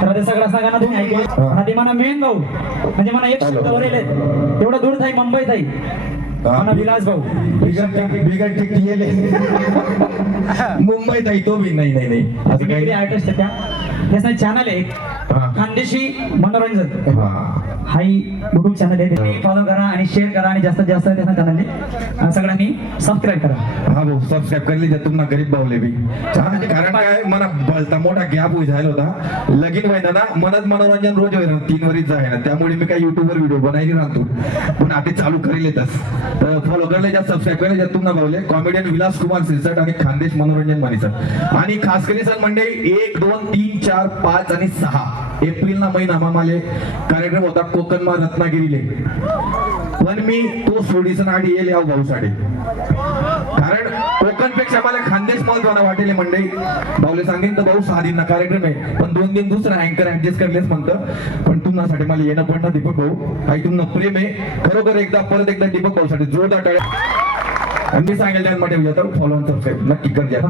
तर ते सगळं गाणं तुम्ही ऐकलं आधी मला मेन भाऊ म्हणजे मला एक शब्द वरेल एवढं दूर थाई मुंबई थाई मला विलास भाऊ बिगर टिकटी गेले मुंबईत आहे तो बी नाही नाही नाही असं काही आर्टिस्ट त्या त्याचा चॅनल आहे खानदेशी मनोरंजन हाई युट्यूब चॅनल आहे ते फॉलो करा आणि शेअर करा आणि जास्तीत जास्त त्याचा चॅनल आहे सगळ्यांनी सबस्क्राईब करा. हा भाऊ सबस्क्राईब करली जा तुम्हाला गरीब भाऊले बी कारण काय मला भलता मोठा गॅप होई झाला होता लगीन व्हायना ना मनात मनोरंजन रोज व्हायना 3 वरीच जाय ना त्यामुळे मी काही युट्यूबवर व्हिडिओ बनायला राहतो पण आता चालू करेल येतच तर फॉलो करले जा सबस्क्राईब करले जा तुम्हाला भाऊले कॉमेडियन विलास कुमार सिरसट आणि खानदेश मनोरंजन मानिसर आणि खास करी सर मंडळी 1 2 3 4 5 आणि 6 एप्रिल ना महिना मामाले कार्यक्रम होता कोकण मा रत्नागिरीले पण मी तो सोडीसन आडी येईल या भाऊ साडे कारण कोकण पेक्षा मला खानदेश महत्वाना वाटेले मंडळी भाऊले सांगेन तर भाऊ 6 दिन कार्यक्रम आहे पण 2 दिन दुसरा अँकर ऍडजस्ट करलेच म्हणतं पण तुमच्यासाठी मला येणं पडणार दीपक भाऊ काही तुम्हाला प्रेम आहे खरोखर एकदा परत एकदा दीपक भाऊ साठी जोरदार टाळ्या आणि मी सांगेल त्यामध्ये फॉलो आणि सबस्क्राईब नक्की कर द्या.